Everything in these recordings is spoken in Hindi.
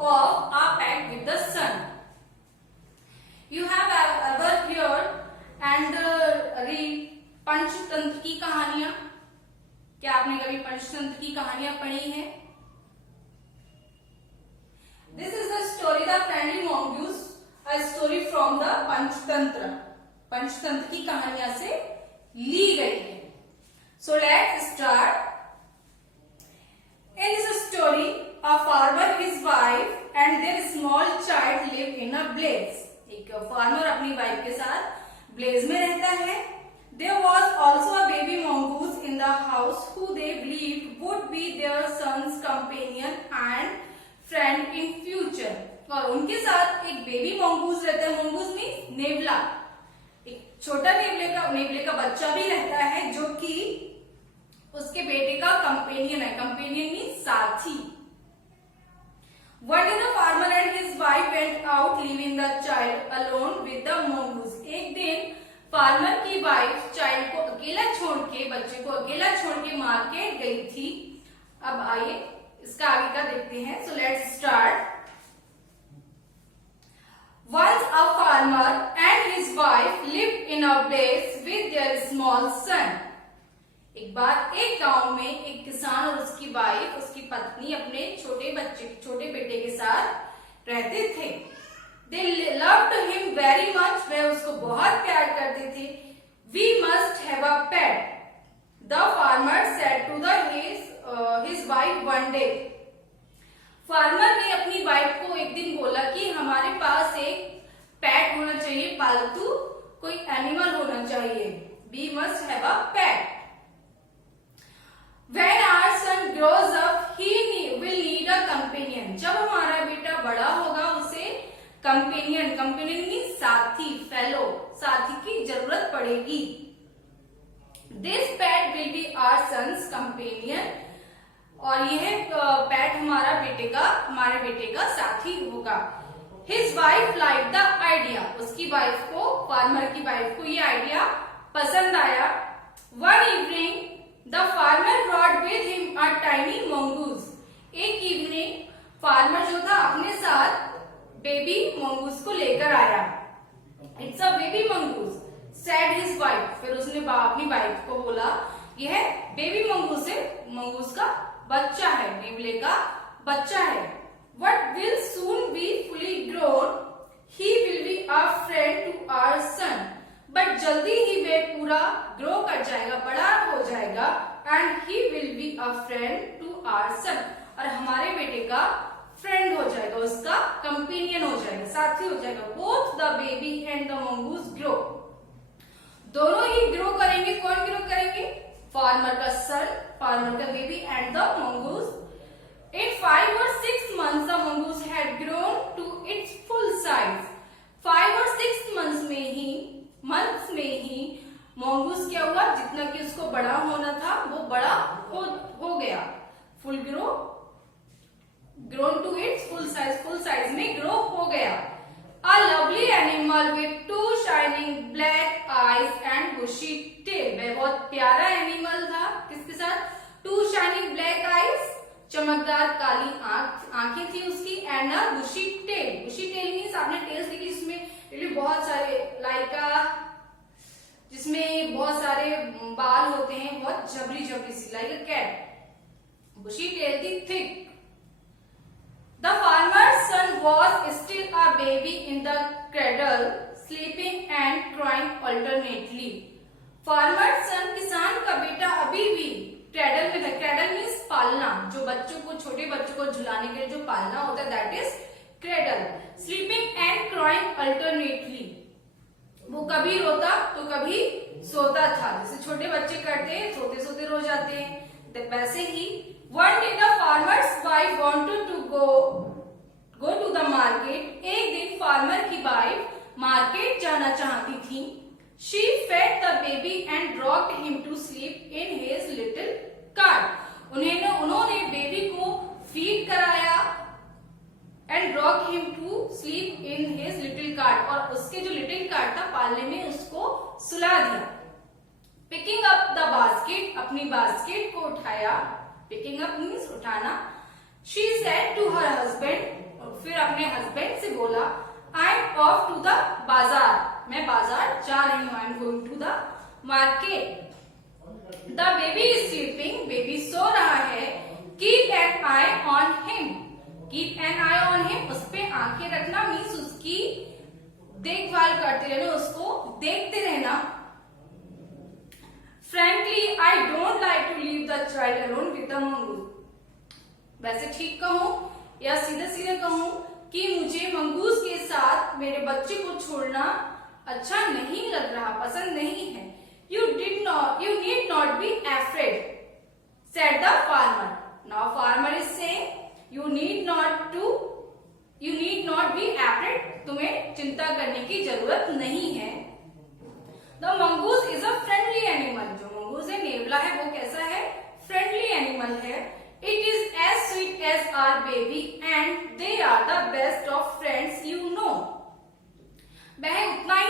of a pet with the sun. You have ever heard and read Panchatantra की कहानियां? क्या आपने कभी पंचतंत्र की कहानियां पढ़ी हैं? This is the story The Friendly Mongoose, a story from the Panchatantra. Panchatantra की कहानियां से ली गई है. So let's start. In this story, a farmer, his wife and their small child live in a blaze. एक फार्मर अपनी वाइफ के साथ ब्लेज में रहता है. There was also a baby mongoose in the house who they believed would be their son's companion and friend in future. और उनके साथ एक बेबी mongoose रहता है. mongoose मीन्स नेवला. एक छोटा नेवले का बच्चा भी रहता है जो कि उसके बेटे का कंपेनियन है. कंपेनियन मीन्स साथी. One day the farmer and his wife went out leaving the child alone with the mongoose. एक दिन फार्मर की वाइफ चाइल्ड को अकेला छोड़ के, बच्चे को अकेला छोड़ के मार्केट गई थी. अब आइए इसका आगे का देखते हैं. So let's start. Once a farmer and his wife lived in a place with their small son. एक बार एक गांव में एक किसान और उसकी वाइफ, उसकी पत्नी अपने छोटे बेटे के साथ रहते थे. They loved him very much. वे उसको बहुत प्यार करते थे. We must have a pet. The farmer said to his wife one day. Farmer ने अपनी वाइफ को एक दिन बोला कि हमारे पास एक पेट होना चाहिए, पालतू कोई एनिमल होना चाहिए. We must have a pet. When our son grows up, he will need a companion. जब हमारा बेटा बड़ा होगा उसे कंपेनियन मीन्स साथी, फेलो, साथी की जरूरत पड़ेगी. This pet will be our son's companion. और यह पेट हमारे बेटे का साथी होगा. His wife liked the idea. उसकी वाइफ को, फार्मर की वाइफ को ये आइडिया पसंद आया. One evening, the farmer brought with him a tiny mongoose. एक इवनिंग फार्मर जो था अपने साथ बेबी mongoose को लेकर आया. It's a baby mongoose, said his wife. फिर उसने अपनी वाइफ को बोला यह बेबी mongoose है, mongoose का बच्चा है, नेवले का बच्चा है. What will soon be fully grown, he will be a friend to our son. But जल्दी ही वे पूरा ग्रो कर जाएगा, बड़ा हो जाएगा. And he will be a friend to our son. और हमारे बेटे का फ्रेंड हो जाएगा, उसका कंपेनियन हो जाएगा, साथी हो जाएगा. Both the baby and the mongoose grow. दोनों ही ग्रो करेंगे. कौन ग्रो करेंगे? फार्मर का सन, फार्मर का baby and the mongoose. In 5 or 6 months, the mongoose had grown to its full size. 5 or 6 months में ही mongoose क्या हुआ? जितना कि उसको बड़ा होना था वो बड़ा हो गया. Full grown to its full size में ग्रो हो गया. A lovely animal with 2 shining black eyes and bushy tail. वह बहुत प्यारा एनिमल था. किसके साथ? 2 shining black eyes, चमकदार काली आंखें थी उसकी. And a bushy tail. Bushy tail means आपने टेल्स देखी जिसमें बहुत सारे जिसमें बहुत सारे बाल होते हैं, बहुत जबरी सी, like a cat. Bushy tail थी, thick. The farmer's son was still a baby in the cradle, sleeping and crying alternately. Farmer son, किसान का बेटा, अभी भी क्रेडल में था. क्रेडल मीन्स पालना, जो छोटे बच्चों को झुलाने के लिए जो पालना होता है, that is cradle. Sleeping and crying alternately. वो कभी रोता तो कभी सोता था, जैसे छोटे बच्चे करते हैं, सोते रो जाते हैं. वैसे ही one day the farmer's wife wanted to go to the market. एक दिन फार्मर की वाइफ मार्केट जाना चाहती थी. She fed the baby and rocked him to sleep in his little cart. उन्होंने बेबी को फीड कराया and rocked him to sleep in his little cart. और उसके जो लिटिल कार्ट था पालने में उसको सुला दिया. Picking up the basket, अपनी बास्केट को उठाया. Picking up means उठाना. She said to her husband, फिर अपने हस्बैंड से बोला, I am off to the bazaar, मैं बाजार जा रही हूँ, I am going to the market. The baby is sleeping, baby सो रहा है। Keep an eye on him, keep an eye on him, उस पे आंखें रखना मीन्स उसकी देखभाल करते रहना, उसको देखते रहना। Frankly I don't like to leave the child alone with the mongoose, वैसे ठीक कहूं या सीधे सीधे कहूं कि मुझे मंगूज के साथ मेरे बच्चे को छोड़ना अच्छा नहीं लग रहा, पसंद नहीं है। You need not be afraid, said the farmer. Now farmer is saying, you need not be afraid, तुम्हें चिंता करने की जरूरत नहीं है। The mongoose is a friendly animal, जो मंगूज है, नेवला है, वो कैसा है? फ्रेंडली एनिमल है। It is as sweet as our baby and they are the best of friends you know. वह उतना ही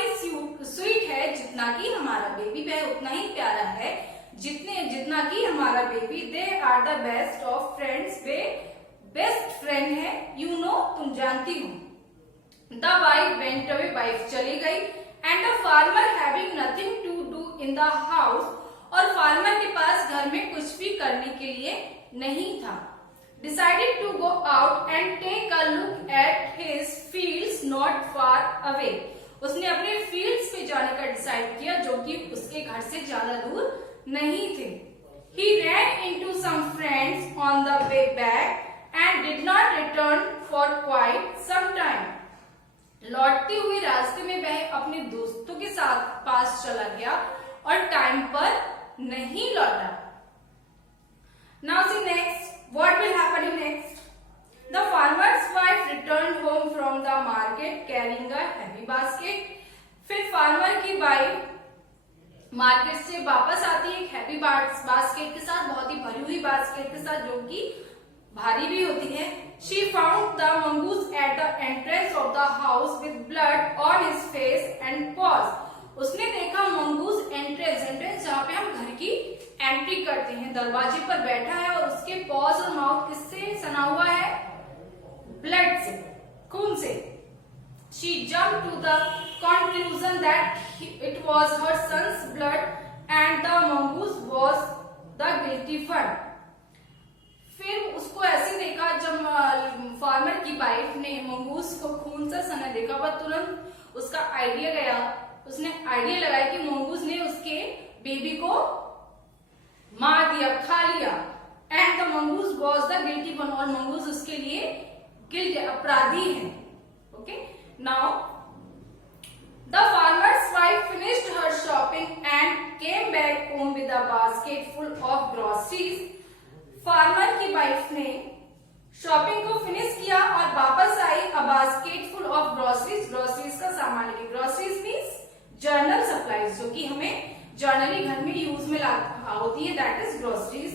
स्वीट है जितना कि हमारा बेबी, वह उतना ही प्यारा है जितना कि हमारा baby. They are the best of friends, वे बेस्ट फ्रेंड है। यू नो, तुम जानती हो। The wife went away, wife चली गई। And the farmer having nothing to do in the house, और फार्मर के पास घर में कुछ भी करने के लिए नहीं था। Decided to go out and take a look at his fields not far away, उसने अपने फील्ड्स पे जाने का डिसाइड किया जो कि उसके घर से ज्यादा दूर नहीं थे। He ran into some friends on the way back and did not return for quite some time. लौटते हुए रास्ते में वह अपने दोस्तों के साथ पास चला गया और टाइम पर नहीं लौटा। Now see next, what will happen next? The farmer's wife returned home from the market carrying a heavy basket. फिर फार्मर की वाइफ मार्केट से वापस आती है एक हैवी बास्केट के साथ, बहुत ही भरी हुई बास्केट के साथ, जो कि भारी भी होती है। She found the mongoose at the entrance of the house with blood on his face and paws. उसने देखा मंगूज एंट्रेंस जहाँ पे हम घर की एंट्री करते हैं, दरवाजे पर बैठा है और उसके पॉज और माउथ किससे सना हुआ है? ब्लड से, खून से। She jumped to the conclusion that it was her son's blood and the mongoose was the guilty one. फिर उसको ऐसे देखा, जब फार्मर की वाइफ ने मंगूस को खून से सना देखा, वह तुरंत उसका आइडिया गया, उसने आइडिया लगाया कि मंगूस ने उसके बेबी को मार दिया, खा लिया। And the mongoose was the guilty one, और मंगूस उसके लिए गिल्ट, अपराधी है। Okay, now the farmer's wife finished her shopping and came back home with a basket full of groceries. Farmer की वाइफ ने शॉपिंग को फिनिश किया और वापस आई a basket full of groceries, groceries का सामान लेके। ग्रोसरीज मीन्स जर्नल सप्लाईज, जो कि हमें जर्नली घर में यूज में होती है, that is groceries.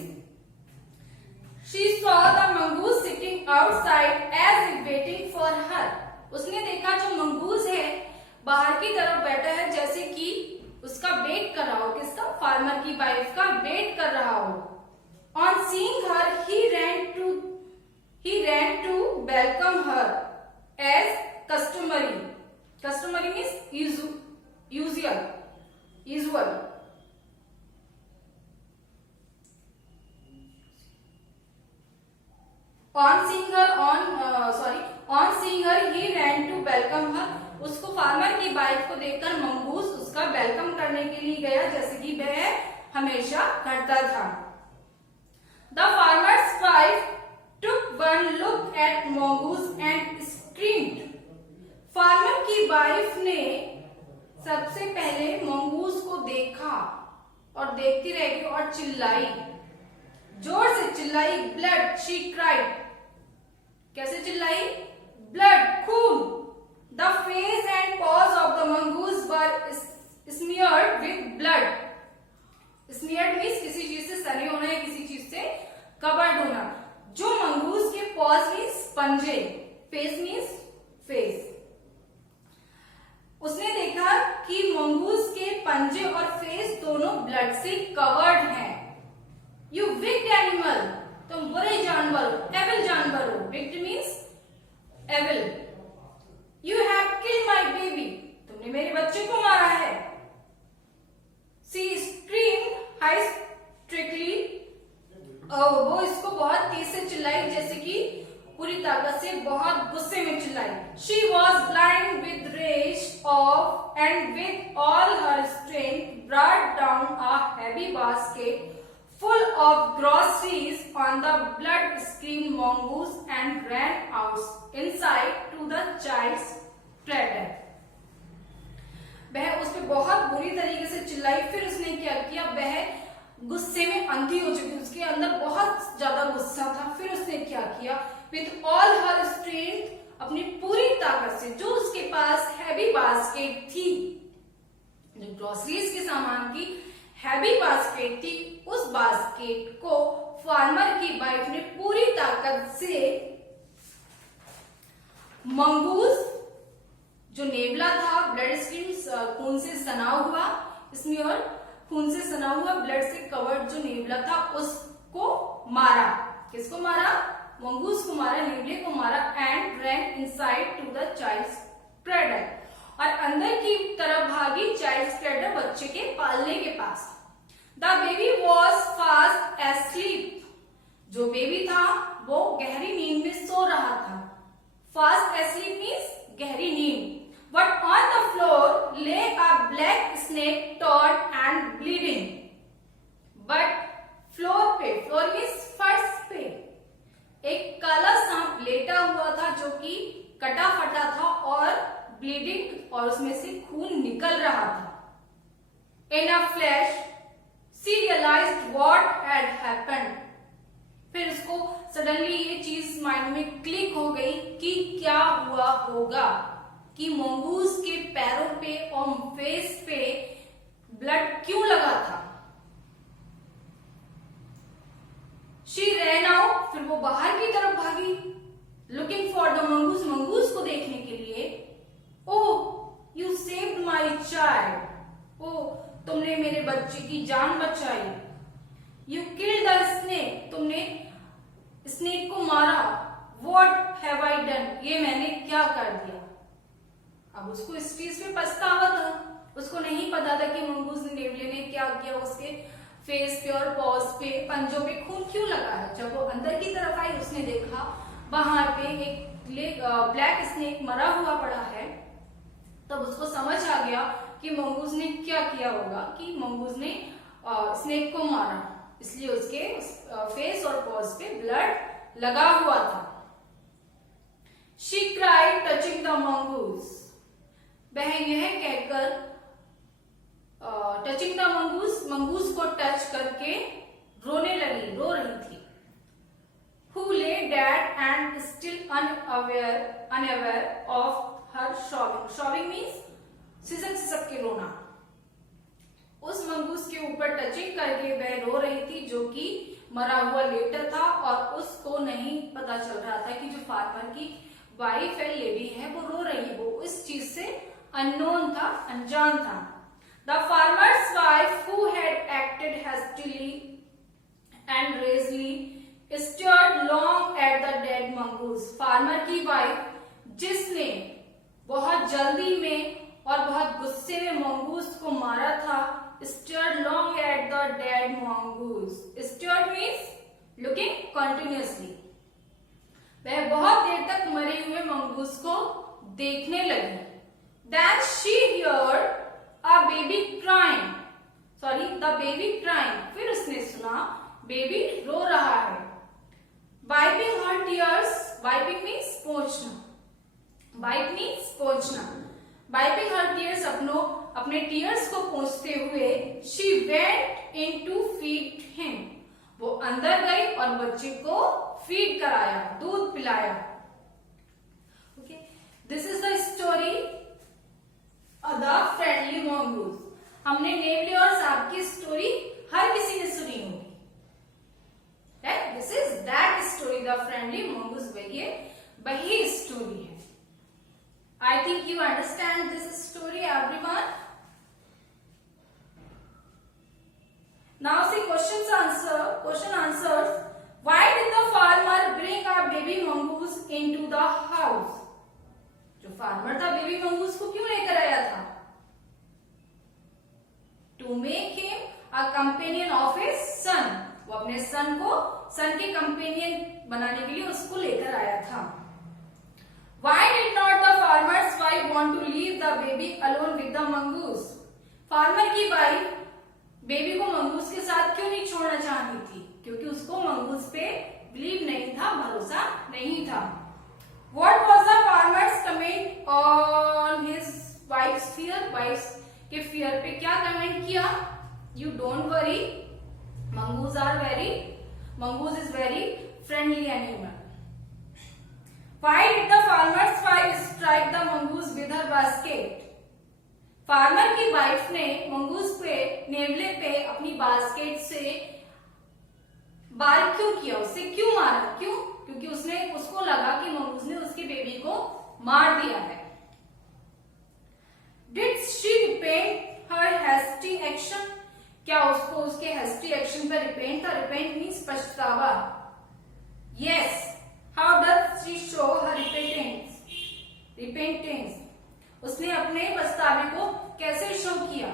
She saw the mongoose sitting outside as if waiting for her. उसने देखा जो मंगूज है बाहर की तरफ बैठा है, जैसे कि उसका वेट कर रहा हो। किसका? फार्मर की वाइफ का वेट कर रहा हो। On seeing her, he ran to welcome her as customary. Customary means usual. On seeing her, he ran to welcome her. उसको फार्मर की वाइफ को देखकर मंगूस उसका वेलकम करने के लिए गया, जैसे कि वह हमेशा करता था। The farmer's wife took one look at mongoose and screamed. Farmer की वाइफ ने सबसे पहले मंगूस को देखा और देखती रह गई और चिल्लाई, जोर से चिल्लाई। Blood, she cried. कैसे चिल्लाई? ब्लड, खून। The face and paws of the mongoose were smeared with blood. Smeared means किसी चीज से सने होना या किसी चीज से कवर्ड होना। जो मंगूस के पॉज मीन्स पंजे, फेस मीन्स फेस। उसने देखा कि मंगूस के पंजे और फेस दोनों ब्लड से कवर्ड हैं। You wicked animal, तुम बुरे जानवर हो, एविल जानवर हो। Wicked means evil, you have killed my baby, तुमने मेरे बच्चे को मारा है। शी स्क्रीम्ड हाइस्टेरिकली, वो इसको बहुत तेज से चिल्लाई, जैसे कि पूरी ताकत से बहुत गुस्से में चिल्लाई। She was blind with rage of and with all her strength brought down a heavy basket full of groceries on the blood-screamed mongoose and ran out inside to the child's cradle. वह उस पर बहुत बुरी तरीके से चिल्लाई। फिर उसने क्या किया, वह गुस्से में अंधी हो चुकी, उसके अंदर बहुत ज्यादा गुस्सा था। फिर उसने क्या किया, विथ ऑल हर स्ट्रेंथ, अपनी पूरी ताकत से, जो उसके पास हैवी बास्केट थी, जो ग्रोसरीज के सामान की हैवी बास्केट थी, उस बास्केट को फार्मर की वाइफ ने पूरी ताकत से मंगूस, जो नेवला था, ब्लड स्ट्रीम, खून से सना हुआ, इसमें और खून से सना हुआ, ब्लड से कवर्ड जो नेवला था, उसको मारा। किसको मारा? मंगूस को मारा, नेवले को मारा। And ran inside to the child's cradle, और अंदर की तरफ भागी चाइल्ड्स क्रेडल, बच्चे के पालने के पास। The baby was fast asleep, जो बेबी था वो गहरी नींद में सो रहा था। फास्ट एस्लीप मीन्स गहरी नींद। But on the floor lay a black snake, torn and bleeding. But floor पे, floor means फर्श पे, एक काला सांप लेटा हुआ था, जो कि कटा फटा था और ब्लीडिंग, और उसमें से खून निकल रहा था। In a flash, she realized what had happened. फिर उसको सडनली ये चीज माइंड में क्लिक हो गई कि क्या हुआ होगा, कि मंगूस के पैरों पे और फेस पे ब्लड क्यों लगा था। शी रैन आउट, फिर वो बाहर की तरफ भागी, looking for the mongoose, mongoose को देखने के लिए। Oh you saved my child, oh तुमने मेरे बच्चे की जान बचाई। यू किल्ड द स्नेक, तुमने स्नेक को मारा। व्हाट हैव आई डन, ये मैंने क्या कर दिया। अब उसको इस चीज पे पछतावा था, उसको नहीं पता था कि मंगूस नेवले ने क्या किया, उसके फेस पे और पॉज पे, पंजों पे खून क्यों लगा है। जब वो अंदर की तरफ आई, उसने देखा वहां पे एक ब्लैक स्नेक मरा हुआ पड़ा है। तब उसको समझ आ गया कि मंगूस ने क्या किया होगा, कि मंगूस ने स्नेक को मारा, इसलिए उसके फेस और पॉज पे ब्लड लगा हुआ था। She cried touching the mongoose, वह यह कहकर टचिंग द मंगूस, मंगूस को टच करके रोने लगी, रो रही थी। Who lay dead and still unaware of her sobbing. Sobbing means सिसक सिसक के रोना। उस मंगूस के ऊपर टचिंग करके वह रो रही थी, जो कि मरा हुआ लेटा था, और उसको नहीं पता चल रहा था कि जो फार्मर की वाइफ है, लेडी है, वो रो रही है। वो इस चीज से अननोन था, अनजान था। The farmer's wife, who had acted hastily and rashly, stared long at the dead mongoose. Farmer की वाइफ, जिसने बहुत जल्दी में और बहुत गुस्से में मंगूस को मारा था, stared long at the dead mongoose. Stared means looking continuously. वह बहुत देर तक मरे हुए मंगूस को देखने लगी। Then she heard a baby crying. Sorry, the baby crying. फिर उसने सुना बेबी रो रहा है। Wiping her tears. Wiping means पोंछना। Wipe means पोंछना। Wiping her tears, अपने टीयर्स को पोंछते हुए, she went in to feed him. वो अंदर गई और बच्चे को फीड कराया, दूध पिलाया। Okay, this is the story the friendly mongoose. हमने नेवले और सांप की स्टोरी हर किसी ने सुनी होगी। This is that story, the friendly mongoose. वही स्टोरी है। I think you understand this story everyone. Now see question answers. Why did the farmer bring a baby mongoose into the house. जो फार्मर था बेबी मंगूस को क्यों लेकर आया था? To make him a companion of his son. वो अपने सन के कंपेनियन बनाने के लिए उसको लेकर आया था। Why did not the farmer's wife want to leave the baby alone with the mongoose? Farmer की वाइफ बेबी को मंगूस के साथ क्यों नहीं छोड़ना चाहती थी? क्योंकि उसको मंगूस पे बिलीव नहीं था, भरोसा नहीं था। What was the farmer's comment on his wife's fear? Wife के फियर पे क्या कमेंट किया? You don't worry, mongoose is very friendly animal. Why did the farmer's wife strike the mongoose with her basket? Farmer की वाइफ ने मंगूस पे नेवले पे अपनी बास्केट से वार क्यों किया? उससे क्यों मारा? क्यों? क्योंकि उसको लगा कि मंगूस ने उसके बेबी को मार दिया है। Did she repent her hasty action? क्या उसको उसके hasty action पर रिपेंट था? रिपेंट मीन्स पछतावा। Yes. How does she show her repentance? उसने अपने पछतावे को कैसे शो किया?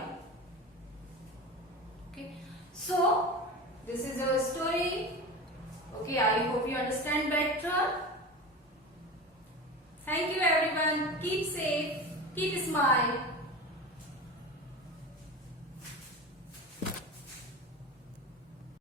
Okay. So this is our story. Okay, I hope you understand better. Thank you everyone. Keep safe. Keep smile.